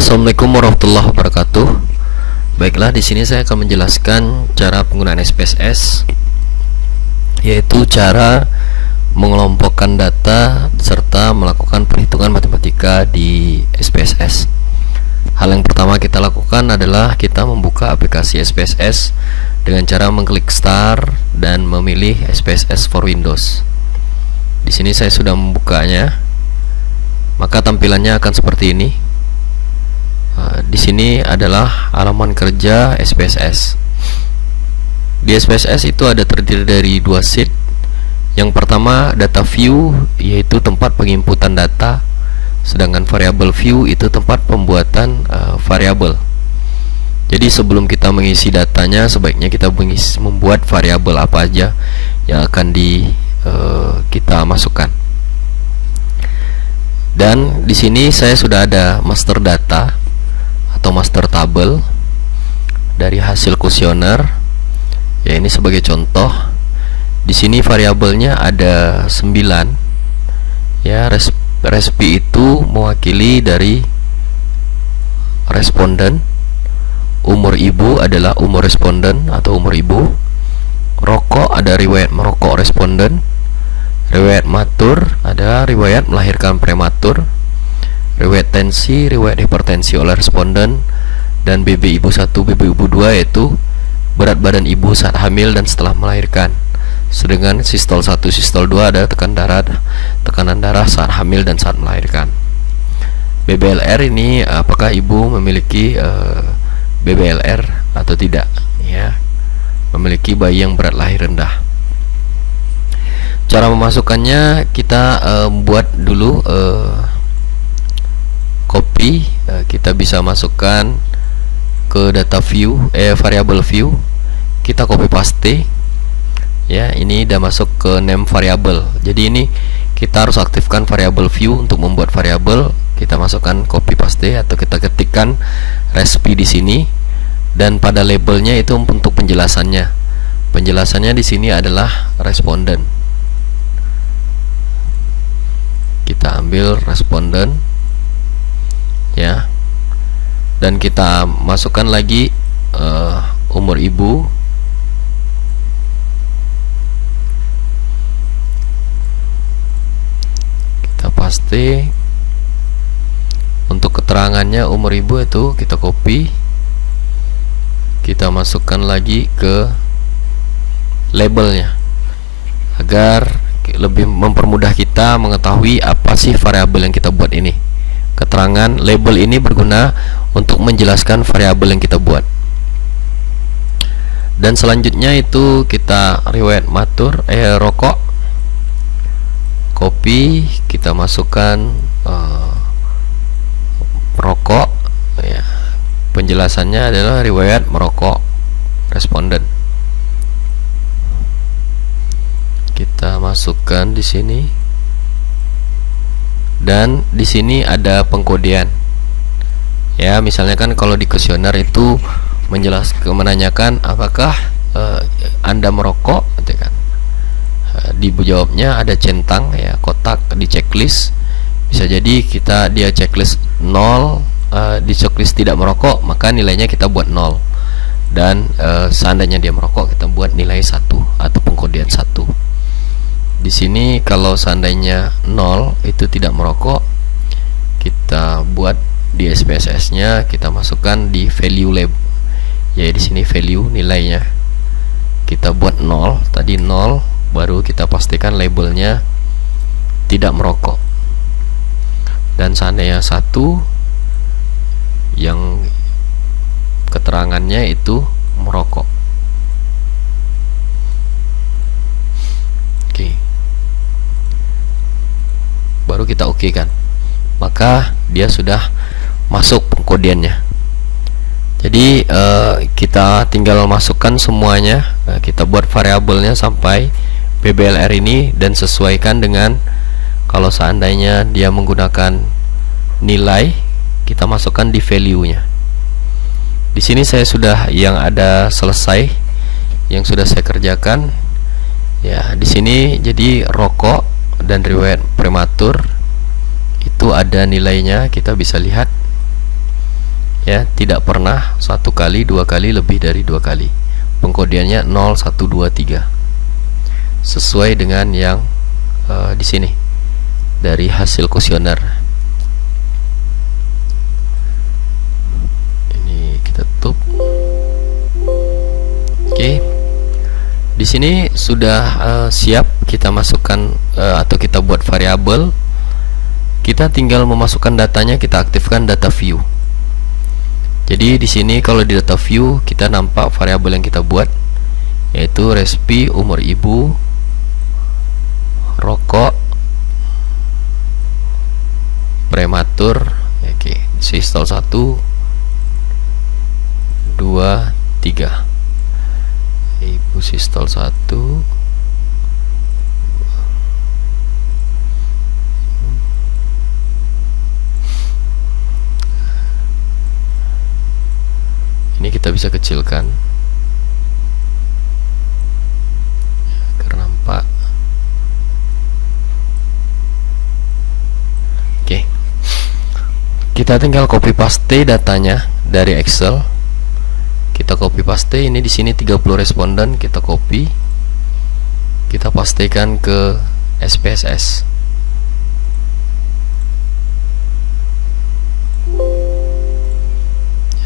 Assalamualaikum warahmatullahi wabarakatuh. Baiklah, di sini saya akan menjelaskan cara penggunaan SPSS, yaitu cara mengelompokkan data serta melakukan perhitungan matematika di SPSS. Hal yang pertama kita lakukan adalah kita membuka aplikasi SPSS dengan cara mengklik Start dan memilih SPSS for Windows. Di sini saya sudah membukanya, maka tampilannya akan seperti ini. Di sini adalah halaman kerja SPSS. Di SPSS itu ada terdiri dari dua sheet. Yang pertama data view, yaitu tempat penginputan data, sedangkan variable view itu tempat pembuatan variabel. Jadi sebelum kita mengisi datanya, sebaiknya kita membuat variabel apa aja yang akan kita masukkan. Dan di sini saya sudah ada master data atau master table dari hasil kuesioner. Ya, ini sebagai contoh. Di sini variabelnya ada 9. Ya, respi itu mewakili dari responden. Umur ibu adalah umur responden atau umur ibu. Rokok ada riwayat merokok responden. Riwayat matur ada riwayat melahirkan prematur. Riwayat tensi, riwayat hipertensi oleh responden. Dan BB ibu 1, BB ibu 2 yaitu berat badan ibu saat hamil dan setelah melahirkan. Sedangkan sistol 1, sistol 2 ada tekanan darah saat hamil dan saat melahirkan. BBLR ini apakah ibu memiliki BBLR atau tidak, ya, memiliki bayi yang berat lahir rendah. Cara memasukkannya kita buat dulu copy. Kita bisa masukkan ke data view, variable view, kita copy paste. Ya, ini udah masuk ke name variable. Jadi ini kita harus aktifkan variable view untuk membuat variabel. Kita masukkan copy paste atau kita ketikkan respi di sini, dan pada labelnya itu untuk penjelasannya. Penjelasannya di sini adalah responden. Kita ambil responden, ya, dan kita masukkan lagi umur ibu, kita paste. Untuk keterangannya umur ibu itu kita copy, kita masukkan lagi ke labelnya agar lebih mempermudah kita mengetahui apa sih variabel yang kita buat ini. Keterangan label ini berguna untuk menjelaskan variabel yang kita buat. Dan selanjutnya itu kita riwayat matur rokok, copy, kita masukkan merokok, ya. Penjelasannya adalah riwayat merokok responden. Kita masukkan di sini. Dan di sini ada pengkodean. Ya, misalnya kan kalau di kuesioner itu menanyakan apakah Anda merokok, gitu kan. Dijawabnya ada centang, ya, kotak di checklist. Bisa jadi dia checklist 0, di checklist tidak merokok, maka nilainya kita buat 0. Dan seandainya dia merokok, kita buat nilai 1 atau pengkodean 1. Di sini kalau seandainya 0 itu tidak merokok, kita buat di SPSS-nya, kita masukkan di value lab. Ya, di sini value nilainya. Kita buat 0, tadi 0, baru kita pastikan labelnya tidak merokok. Dan seandainya 1 yang keterangannya itu merokok. Oke. Baru kita oke kan, maka dia sudah masuk pengkodeannya. Jadi kita tinggal masukkan semuanya. Kita buat variabelnya sampai BBLR ini dan sesuaikan dengan, kalau seandainya dia menggunakan nilai, kita masukkan di value-nya. Di sini saya sudah yang ada selesai, yang sudah saya kerjakan. Ya, di sini jadi rokok dan riwayat prematur itu ada nilainya, kita bisa lihat. ya, tidak pernah 1 kali, 2 kali, lebih dari 2 kali. Pengkodeannya 0, 1, 2, 3 sesuai dengan yang di sini dari hasil kuesioner. Ini kita tutup. Oke. Di sini sudah siap kita masukkan atau kita buat variabel. Kita tinggal memasukkan datanya, kita aktifkan data view. Jadi di sini kalau di data view kita nampak variabel yang kita buat, yaitu respi, umur ibu, rokok, prematur. Oke, sistol 1, 2, 3. Ibu sistol 1, ini kita bisa kecilkan agar nampak. Oke, kita tinggal copy paste datanya dari Excel. Kita copy paste, ini di sini 30 responden, kita copy, kita pastekan ke SPSS.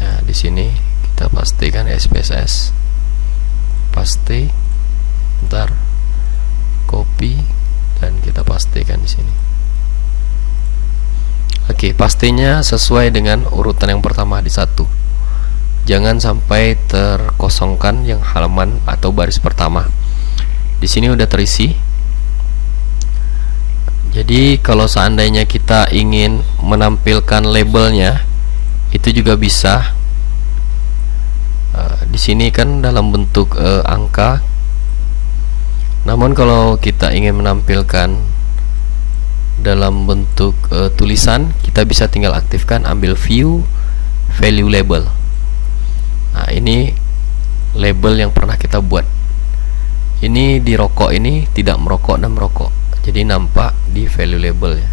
Ya, di sini kita pastikan SPSS, paste, ntar copy dan kita pastikan di sini. Oke, pastenya sesuai dengan urutan yang pertama di 1. Jangan sampai terkosongkan yang halaman atau baris pertama. Di sini udah terisi. Jadi kalau seandainya kita ingin menampilkan labelnya, itu juga bisa. Di sini kan dalam bentuk angka. Namun kalau kita ingin menampilkan dalam bentuk tulisan, kita bisa tinggal aktifkan, ambil view, value label. Nah, ini label yang pernah kita buat. Ini di rokok ini tidak merokok dan merokok. Jadi nampak di value label ya.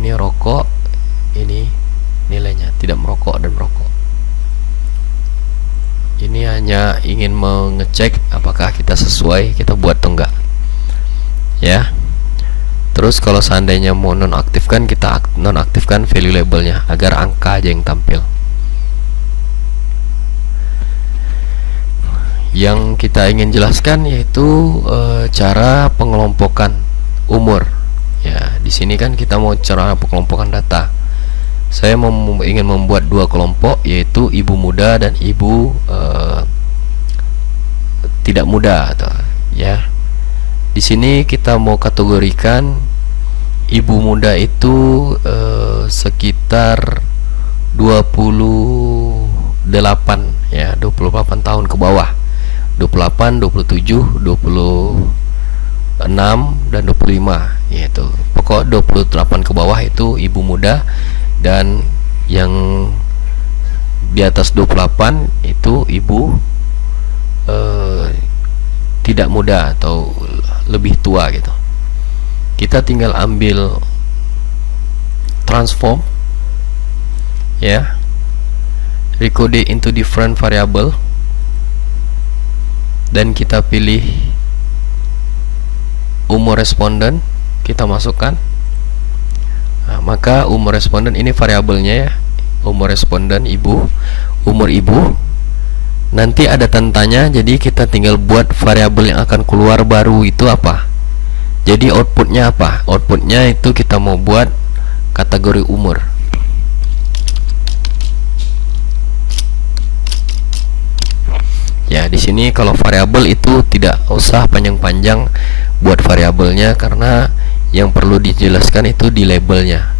Ini rokok, ini nilainya tidak merokok dan merokok. Ini hanya ingin mengecek apakah kita sesuai kita buat atau enggak. Ya. Terus kalau seandainya mau nonaktifkan, kita nonaktifkan value labelnya agar angka aja yang tampil. Yang kita ingin jelaskan yaitu cara pengelompokan umur. Ya, di sini kan kita mau cara pengelompokan data. Saya ingin membuat 2 kelompok, yaitu ibu muda dan ibu tidak muda, atau ya. Di sini kita mau kategorikan ibu muda itu sekitar 28 ya, 28 tahun ke bawah. 28, 27, 26 dan 25 yaitu. Pokok 28 ke bawah itu ibu muda, dan yang di atas 28 itu ibu tidak muda atau lebih tua gitu. Kita tinggal ambil transform ya, recode into different variable, dan kita pilih umur responden, kita masukkan. Nah, maka umur responden ini variabelnya ya, umur responden ibu, umur ibu. Nanti ada tandanya, jadi kita tinggal buat variabel yang akan keluar baru itu apa. Jadi outputnya apa? Outputnya itu kita mau buat kategori umur. Ya, di sini kalau variabel itu tidak usah panjang-panjang buat variabelnya, karena yang perlu dijelaskan itu di labelnya.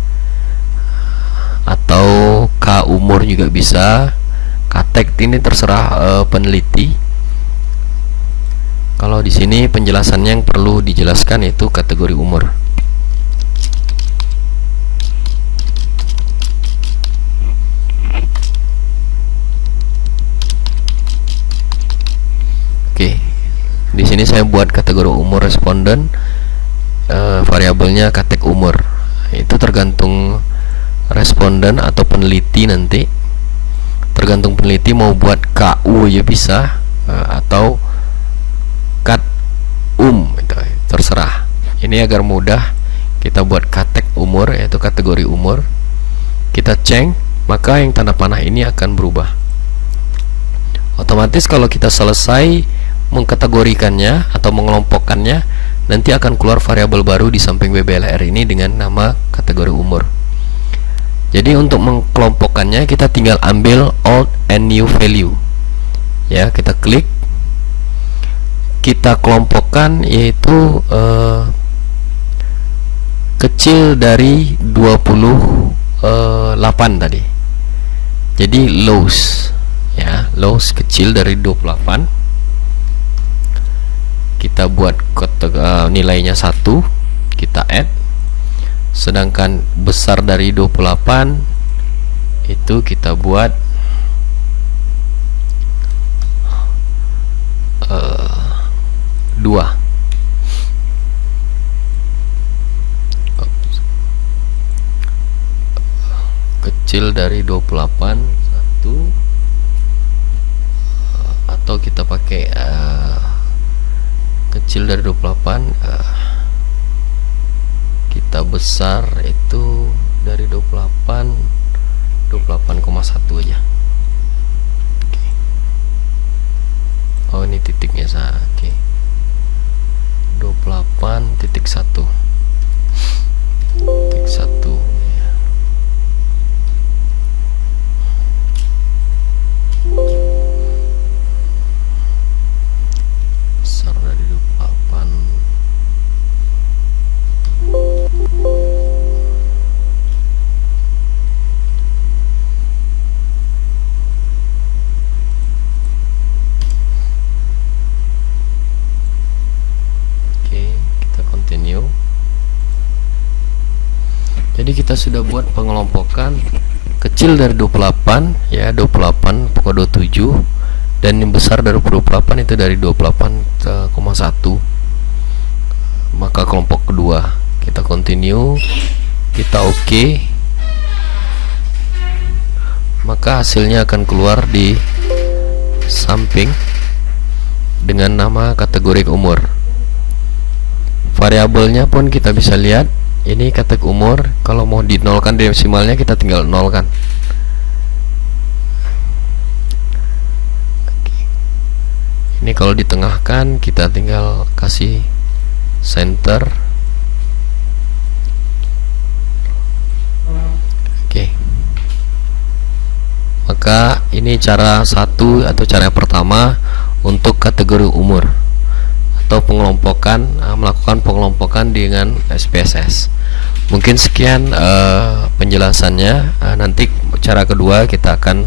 Atau K umur juga bisa. K-tag ini terserah peneliti. Kalau di sini penjelasannya yang perlu dijelaskan itu kategori umur. Oke, di sini saya buat kategori umur responden, variabelnya k-tag umur. Itu tergantung responden atau peneliti nanti tergantung peneliti mau buat KU ya bisa, atau kat gitu, terserah. Ini agar mudah kita buat katek umur, yaitu kategori umur. Kita ceng, maka yang tanda panah ini akan berubah. Otomatis kalau kita selesai mengkategorikannya atau mengelompokkannya, nanti akan keluar variabel baru di samping BBLR ini dengan nama kategori umur. Jadi untuk mengkelompokkannya kita tinggal ambil old and new value. Ya, kita klik, kita kelompokkan, yaitu kecil dari 28 tadi. Jadi lows, ya, lows kecil dari 28. Kita buat nilainya 1, kita add. Sedangkan besar dari 28 itu kita buat 2. Kecil dari 28 1, atau kita pakai kecil dari 28, kita besar itu dari 28 28,1 aja. Oke. Oh, ini titiknya saya. Oke. 28.1 titik 1 ya. Besar dari 28. Jadi kita sudah buat pengelompokan kecil dari 28, ya, 28 pokok 27, dan yang besar dari 28 itu dari 28,1. Maka kelompok kedua kita continue, kita oke, maka hasilnya akan keluar di samping dengan nama kategori umur. Variabelnya pun kita bisa lihat. Ini kategori umur, kalau mau dinolkan desimalnya kita tinggal nolkan. Ini kalau ditengahkan kita tinggal kasih center. Oke. Maka ini cara satu atau cara pertama untuk kategori umur atau pengelompokan, melakukan pengelompokan dengan SPSS. Mungkin sekian penjelasannya. Nanti cara kedua kita akan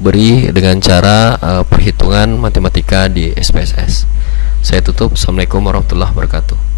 beri dengan cara perhitungan matematika di SPSS. Saya tutup. Assalamualaikum warahmatullahi wabarakatuh.